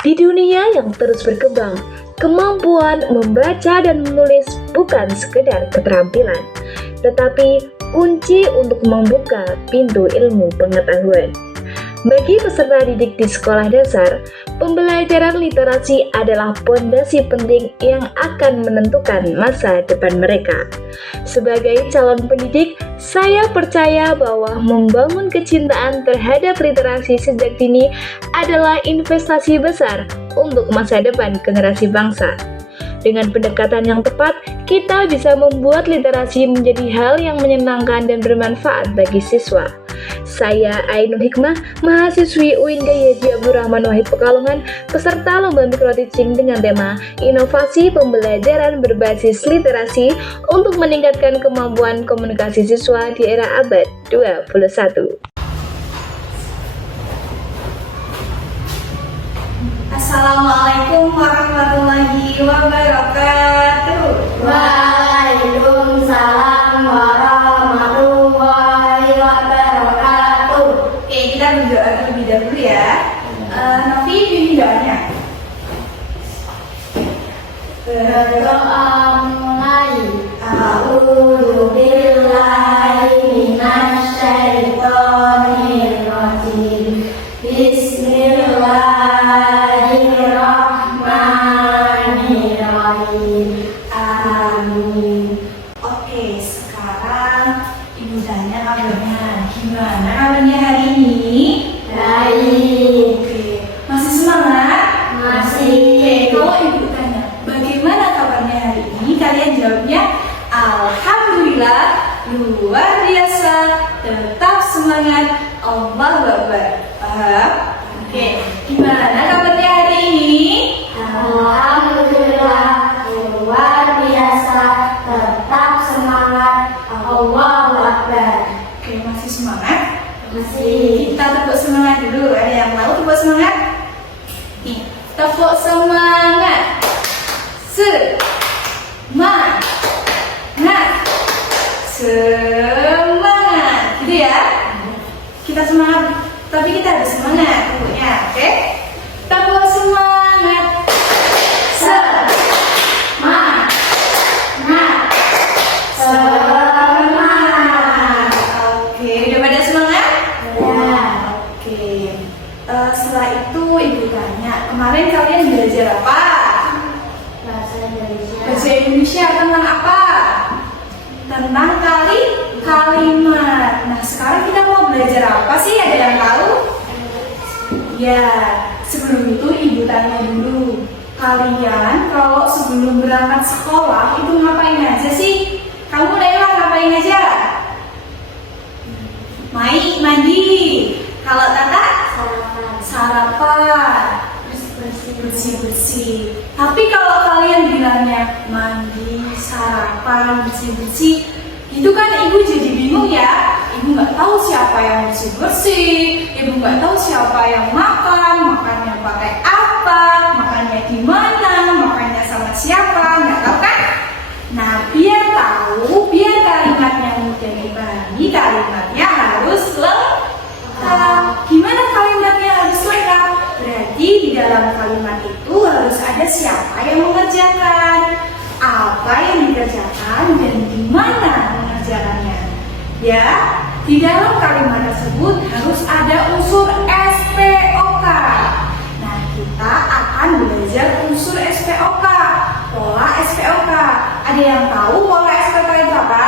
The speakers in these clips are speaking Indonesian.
Di dunia yang terus berkembang, kemampuan membaca dan menulis bukan sekedar keterampilan, tetapi kunci untuk membuka pintu ilmu pengetahuan. Bagi peserta didik di sekolah dasar, pembelajaran literasi adalah pondasi penting yang akan menentukan masa depan mereka. Sebagai calon pendidik, saya percaya bahwa membangun kecintaan terhadap literasi sejak dini adalah investasi besar untuk masa depan generasi bangsa. Dengan pendekatan yang tepat, kita bisa membuat literasi menjadi hal yang menyenangkan dan bermanfaat bagi siswa. Saya Ainul Hikmah, mahasiswi UIN Gaya Haji Abdurrahman Wahid Pekalongan, peserta Lomba Micro Teaching dengan tema Inovasi Pembelajaran Berbasis Literasi untuk meningkatkan kemampuan komunikasi siswa di era abad 21. Assalamualaikum warahmatullahi wabarakatuh. Waalaikumsalam warahmatullahi wabarakatuh. Oke, kita berdoa terlebih dahulu ya. Novi, bimbing doanya. Berdoa mulai. A'udzu billahi minasy syaithanir rajim. Bismillahirrahmanirrahim. Amin. Oke, sekarang Ibu tanya kabarnya. Gimana kabarnya hari ini? Baik. Oke, masih semangat? Masih. Oke, kalau Ibu tanya, bagaimana kabarnya hari ini? Kalian jawabnya, Alhamdulillah, luar biasa, tetap semangat, Allahu Akbar. Paham? Oke, gimana kabarnya hari ini? Alhamdulillah, luar biasa, tetap semangat, Allahu Akbar. Oke, masih semangat? Masih. Kita tepuk semangat dulu. Ada yang mau tepuk semangat? Nih, tepuk semangat. Semangat. Semangat. Gitu ya? Kita semangat, tapi kita harus semangat tepuknya, oke? Tepuk semangat. Semangat. Semangat. Oke, udah pada semangat? Ya. Oke. Setelah itu Ibu tanya, kemarin kalian belajar apa? Bahasa Indonesia. Bahasa Indonesia tentang apa? Tentang kalimat. Nah, sekarang kita mau belajar apa sih? Ada yang tahu? Ya, sebelum itu Ibu tanya dulu. Kalian kalau sebelum berangkat sekolah itu ngapain aja sih? Kamu Naila ngapain aja? Mandi. Kalau Tata? Sarapan. Bersih-bersih. Tapi kalau kalian bilangnya mandi, sarapan, bersih-bersih, itu kan Ibu jadi bingung ya. Ibu nggak tahu siapa yang bersih-bersih, Ibu nggak tahu siapa yang makannya pakai apa, makannya di mana, makannya sama siapa, nggak tahu kan? Nah, biar tahu, biar kalimatnya mudah dipahami, kalimatnya harus lengkap. Gimana kalimatnya harus lengkap? Berarti di dalam kalimat itu harus ada siapa yang mengerjakan, apa yang dikerjakan, dan di mana mengerjakannya. Ya, di dalam kalimat tersebut harus ada unsur SPOK. Nah, kita akan belajar unsur SPOK, pola SPOK. Ada yang tahu pola SPOK itu apa?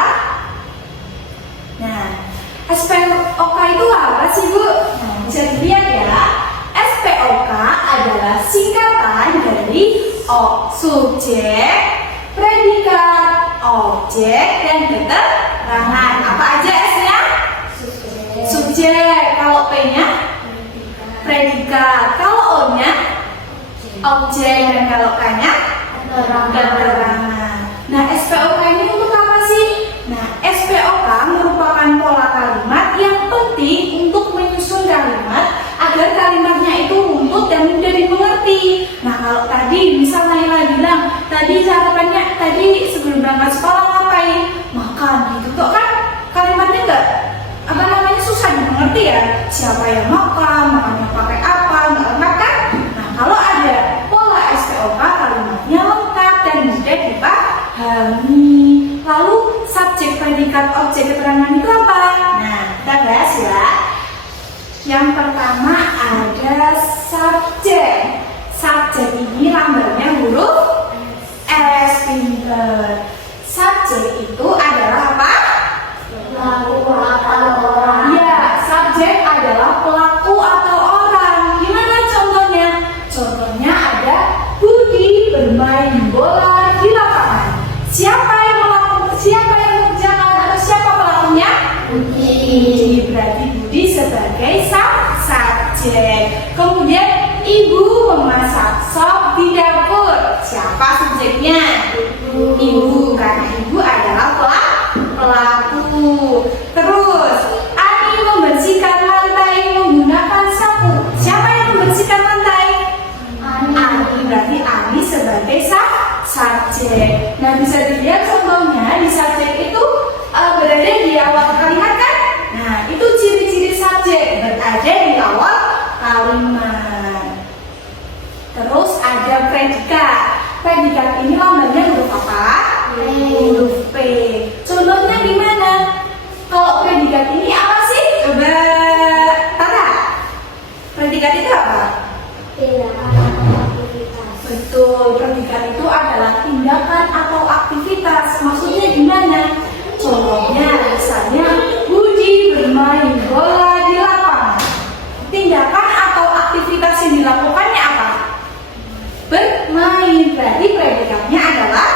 Nah, SPOK itu apa sih, Bu? Nah, bisa dilihat ya. SPOK adalah singkatan dari subjek, predikat, objek, dan keterangan. Apa aja S-nya? Subjek. Kalau P-nya? Predikat. Kalau O-nya? Objek. Dan kalau K-nya? Keterangan. Nah, SPOK ini untuk apa sih? Nah, SPOK merupakan pola kalimat yang penting untuk menyusun kalimat agar kalimatnya itu runtut dan mudah dimengerti. Nah, kalau tadi misal Naila bilang, tadi sarapannya tadi sebelum berangkat sekolah ngapain? Makan gitu. Kok kan kalimatnya nggak susah dimengerti ya. Siapa yang makan, makannya pakai apa, nggak lengkap kan? Nah, kalau ada memahami. Lalu subjek, predikat, objek, keterangan itu apa? Nah, kita bahas ya. Yang pertama ada subjek. Subjek ini lambangnya huruf S. Pinter. Subjek itu adalah apa? Pelaku atau orang. Ya, subjek adalah pelaku atau orang. Gimana contohnya? Contohnya ada Budi bermain bola di lapangan. Siapa yang mengerjakan atau siapa pelakunya? Budi. Berarti Budi sebagai subjek. Kemudian Ibu memasak sop di dapur. Siapa subjeknya? Ibu, karena ibu adalah pelaku. Terus, Ani membersihkan lantai menggunakan sapu. Siapa yang membersihkan lantai? Ani, berarti Ani sebagai subjek. Nah, bisa dilihat contohnya di subjek itu berada di awal kalimat kan? Nah, itu ciri-ciri subjek berada di awal kalimat. Terus ada predikat. Predikat ini lambangnya huruf apa? Huruf P. Contohnya gimana? Kalau predikat ini apa sih? Coba Tata. Predikat itu apa? Tindakan atau aktivitas. Betul, predikat itu adalah tindakan atau aktivitas. Maksudnya gimana? Contohnya misalnya Budi bermain bola di lapangan. Tindakan atau aktivitas yang dilakukannya apa? Bermain. Berarti predikatnya adalah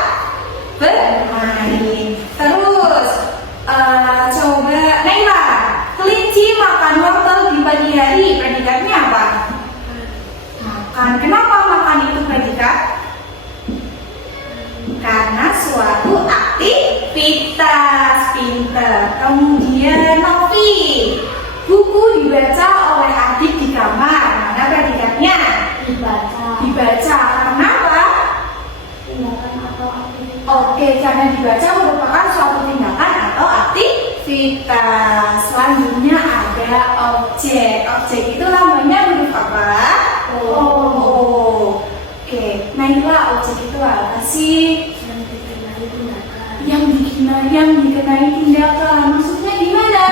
bermain. Terus coba Naila, kelinci makan wortel di pagi hari. Predikatnya apa? Makan. Kenapa makan itu predikat? Karena suatu aktivitas. Pinter. Kemudian Novi, buku dibaca oleh adik di kamar. Mana predikatnya? Dibaca. Kenapa? Tindakan atau aktivitas. Oke, karena dibaca merupakan suatu tindakan atau aktivitas. Selanjutnya ada objek. Objek itu lambangnya huruf apa? Oh. Oke, Naila, objek itu apa sih? Yang dikenai tindakan. Maksudnya gimana?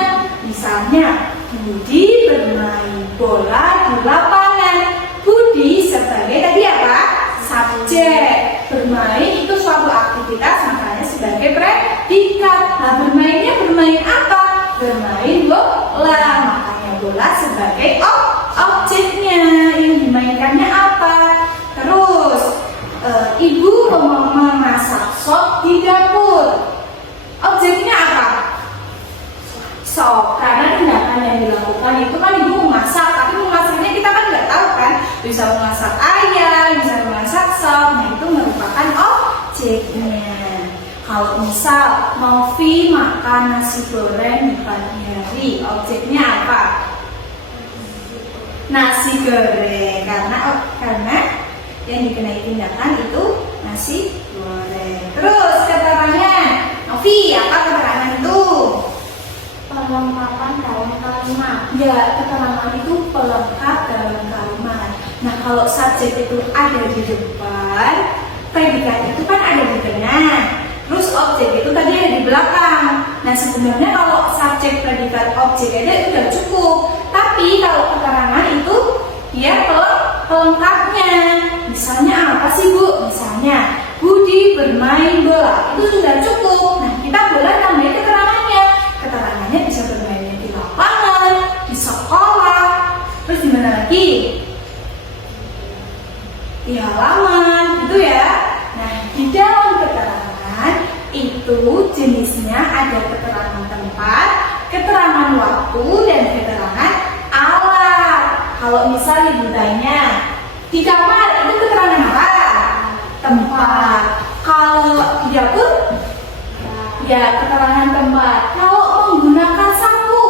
Misalnya, Budi bermain bola di lapangan. Budi sebagai tadi apa? Subjek. Bermain itu suatu aktivitas, makanya sebagai predikat. Nah, bermainnya bermain apa? Bermain bola. Makanya bola sebagai objeknya. Yang dimainkannya apa? Terus, ibu memasak sop di dapur. Objeknya apa? Sop. Karena tindakan yang dilakukan itu kan ibu memasak, tapi memasaknya kita kan nggak tahu kan. Bisa memasak ayam, bisa memasak sop. Nah, itu merupakan objeknya. Kalau misal Novi makan nasi goreng di pagi hari, objeknya apa? Nasi goreng. Karena yang dikenai tindakan itu nasi goreng. Terus keterangan Novi, apa keterangan itu? Perlengkapan dalam kalimat. Ya, keterangan itu pelengkap dalam kalimat. Nah, kalau subjek itu ada di depan, predikat itu kan ada di tengah. Terus objek itu tadi ada di belakang. Nah, sebenarnya kalau subjek, predikat, objek ada itu udah cukup. Tapi kalau keterangan itu dia pelengkapnya. Misalnya apa sih, Bu? Misalnya Budi bermain bola. Itu sudah cukup. Nah, kita boleh tambah keterangannya. Keterangannya bisa bermainnya di lapangan, di sekolah. Terus di mana lagi? Di halaman, gitu ya. Nah, di dalam keterangan itu jenisnya ada keterangan tempat, keterangan waktu, dan keterangan alat. Kalau misal ibu tanya, di kamar itu keterangan apa? Tempat. Kalau di dapur, ya keterangan tempat. Kalau menggunakan sapu,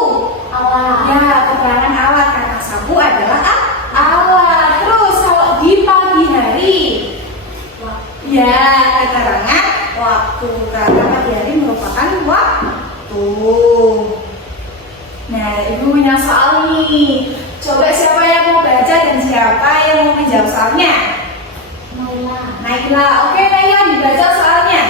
Alat. ya keterangan alat, karena sapu adalah alat. Terus kalau di pagi hari, ya keterangan waktu, karena pagi hari merupakan waktu. Nah, ibu punya soal nih. Coba siapa yang mau baca dan siapa yang mau menjawab soalnya? Naila. Naila. Oke, Naila, dibaca soalnya.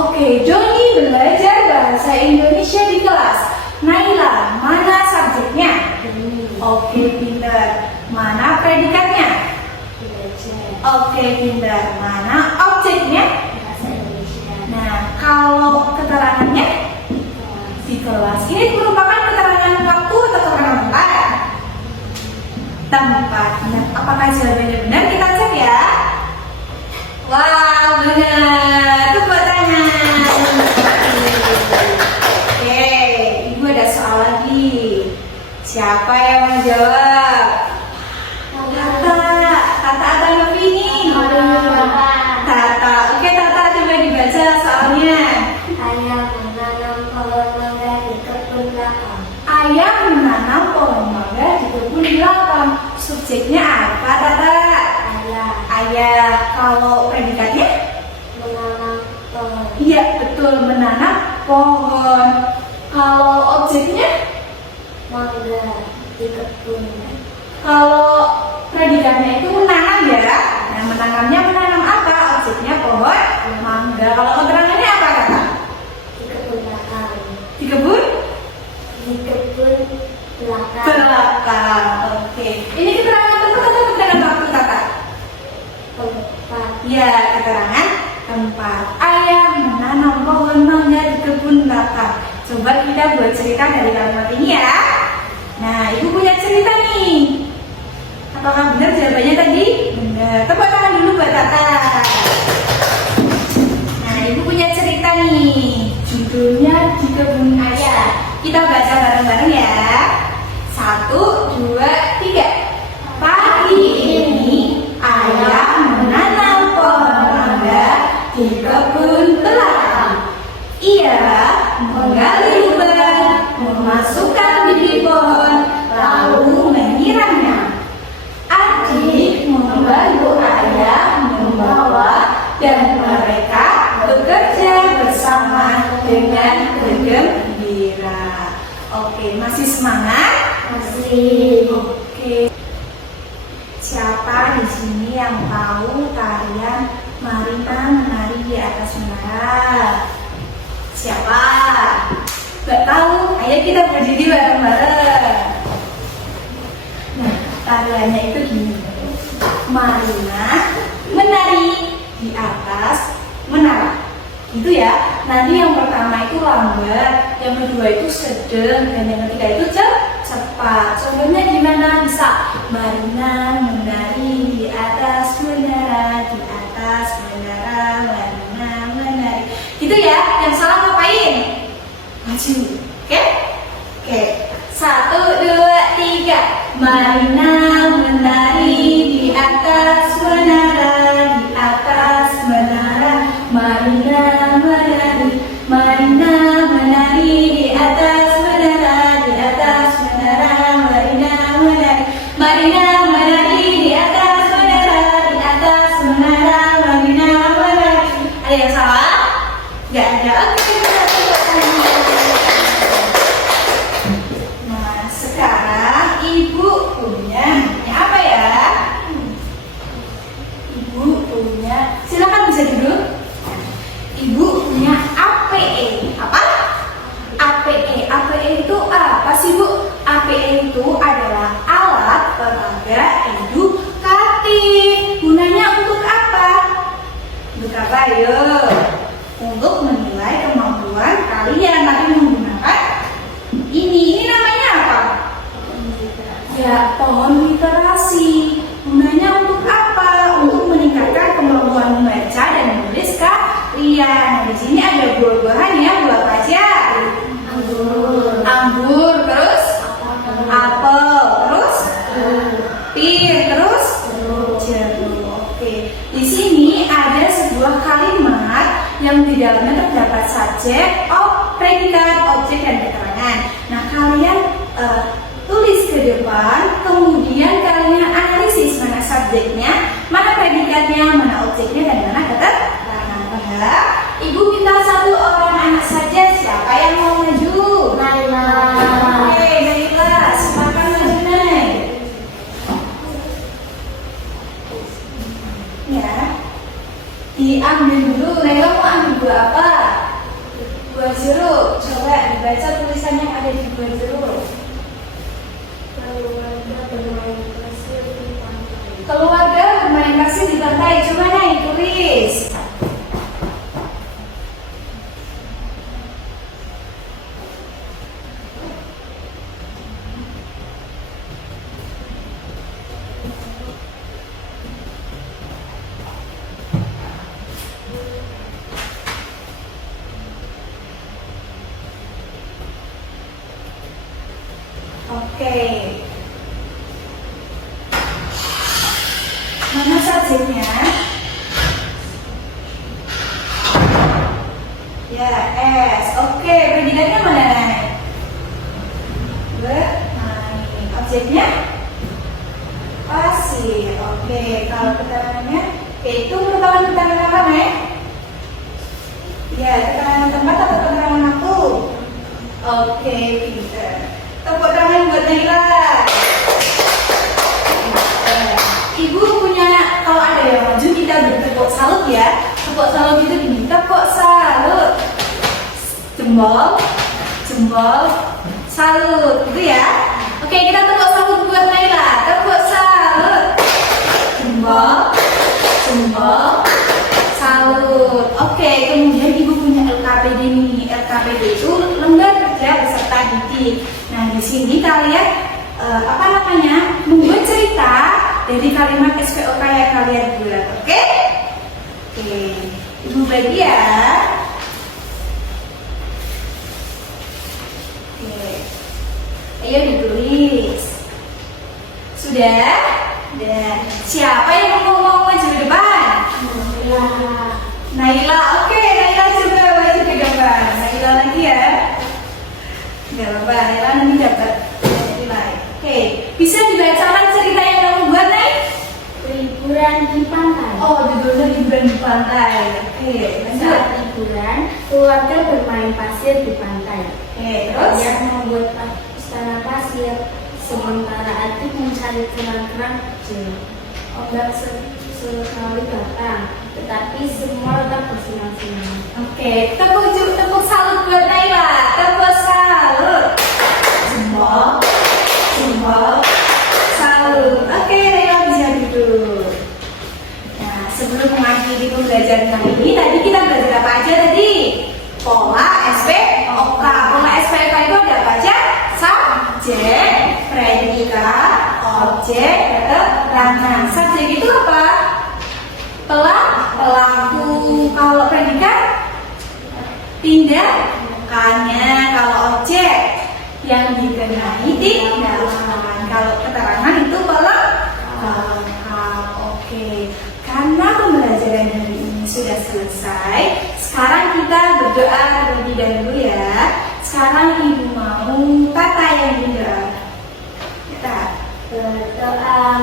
Oke, Joni belajar bahasa Indonesia di kelas. Naila, mana subjeknya? Oke, pintar. Mana predikatnya? Oke, pintar. Mana objeknya? Nah, kalau keterangannya di kelas ini merupakan keterangan waktu atau keterangan tempat? Tempat. Nah, apakah jawabannya benar? Kita cek ya. Wow, benar. Tepuk tangan. Oke, ibu ada soal lagi. Siapa yang menjawab? Tata atau Novini? Tata. Oke, Tata coba dibaca soalnya. Ayah menanam pohon mangga di kebun belakang. Ayah menanam pohon mangga di kebun belakang. Subjeknya apa, Tata? Ayah. Kalau predikatnya? Menanam pohon Iya, betul, menanam pohon. Kalau objeknya? mangga di kebun. Kalau predikatnya itu menanam ya. Nah, menanamnya menanam apa? Objeknya pohon mangga. Kalau keterangannya apa, Kak? Di kebun belakang. Di kebun Di kebun belakang. belakang. Oke. Ini keterangan tempat atau keterangan waktu, Kakak? Tempat. Ya, keterangan tempat. Ayah menanam pohon mangga di kebun belakang. Coba kita buat cerita dari kalimat ini ya. Nah, ibu punya cerita nih. Apakah benar jawabannya tadi? Benar. Tepuk tangan dulu buat Tata. Nah, ibu punya cerita nih. Judulnya Di Kebun Ayah. Kita baca bareng-bareng ya. 1, 2, 3. Pagi ini ayah menanam pohon mangga di kebun belakang. Ia menggali lubang, memasukkan bibit pohon, lalu menyiramnya. Adik membantu ayah membawa dan mereka bekerja bersama dengan bergembira. Oke, masih semangat? Masih. Oke. Siapa di sini yang tahu tarian Marina menari di atas menara? Siapa? Gak tahu? Ayo kita berdiri bareng-bareng. Nah, tariannya itu gini. Marina menari di atas menara. Gitu ya. Nanti yang pertama itu lambat, yang kedua itu sedang, dan yang ketiga itu cepat. Contohnya gimana? Bisa Marina menari di atas menara, di atas menara, Marina menari. Gitu ya. Yang salah ngapain? Maju. Oke? Oke. 1, 2, 3. Marina menari di atas menara, di atas menara. Marina menari, Marina menari di atas menara, di atas menara. Marina menari, Marina menari di atas menara, di atas menara. Marina menari. Ada yang salah? Gak ada. Oke, kita tepuk tangan. Nah, sekarang ibu punya apa ya? Ibu punya, silakan bisa duduk. Ibu punya APE. Apa? APE. APE itu apa sih, Bu? APE itu adalah alat peraga edukatif. Gunanya untuk apa? Untuk apa? Ayo. Untuk menilai kemampuan kalian tapi menggunakan ini. Ini namanya apa? Ya, pohon literasi. Gunanya untuk apa? Untuk meningkatkan kemampuan membaca dan menulis kalian. Nah, di sini ada buah-buahan ya, buah apa aja? Anggur, terus apel, terus pir, terus jeruk. Oke. Di sini ada sebuah kalimat yang di dalamnya terdapat subjek, predikat, objek, dan keterangan. Nah, kalian tulis ke depan, kemudian kalian analisis mana subjeknya, mana predikatnya, mana objeknya, dan mana keterangan. Ibu minta 1 orang anak saja. Siapa yang mau maju? Naila. Oke, Naila, silakan maju, Nay. Ya, diambil dulu. Naila mau ambil buah apa? pasir dibantai. Coba naik, tulis. Oke. Mana subjeknya? Ya, S. Oke, predidatnya mana, Nay? Bermain. Objeknya? Pasir. Oke, kalau keterangannya? Oke, itu merupakan keterangan apa, Nay? Ya, keterangan tempat atau keterangan waktu? Oke, pinter. Tepuk tangan buat Naila. Ibu punya, kalau ada yang maju kita bertepuk salut ya. Tepuk salut itu gini, tepuk salut. Jempol, jempol, salut, gitu ya. Oke, kita tepuk salut buat Naila. Tepuk salut. Jempol, jempol, salut. Oke, kemudian ibu punya LKPD nih. LKPD itu lembar kerja beserta didik. Nah, di sini kalian membuat cerita dari kalimat SPOK yang kalian buat, oke? Oke, ibu bagi ya. Oke, ayo ditulis. Sudah? Dan siapa yang mau maju ke depan? Naila, oke, Naila coba maju ke depan. Naila lagi ya. Gak apa-apa, Naila nanti dapat nilai. Oke, bisa dibacakan cerita yang kamu buat, Nay? Liburan di pantai. Oh, judulnya liburan di pantai. Oke, lanjut. Saat liburan, keluarga bermain pasir di pantai. Oke, terus? Dia membuat istana pasir, sementara adik mencari kerang-kerang kecil. Ombak sekali datang, tetapi semua tetap bersenang-senang. Oke, tepuk salut buat Naila. Tepuk salut. Jempol, jempol, salut. Oke, Naila bisa duduk. Nah, sebelum mengakhiri pembelajaran kali ini, tadi kita belajar apa aja tadi? Pola SPOK. Pola SPOK itu ada apa aja? Subjek, predikat, objek, keterangan. Subjek itu apa? Pelaku. Kalau predikat, tindakannya. Kalau objek, yang dikenai tindakan. Kalau keterangan itu pelengkap. Oke, karena pembelajaran hari ini sudah selesai, sekarang kita berdoa terlebih dahulu ya. Sekarang ibu mau kata yang indah. Kita Berdoa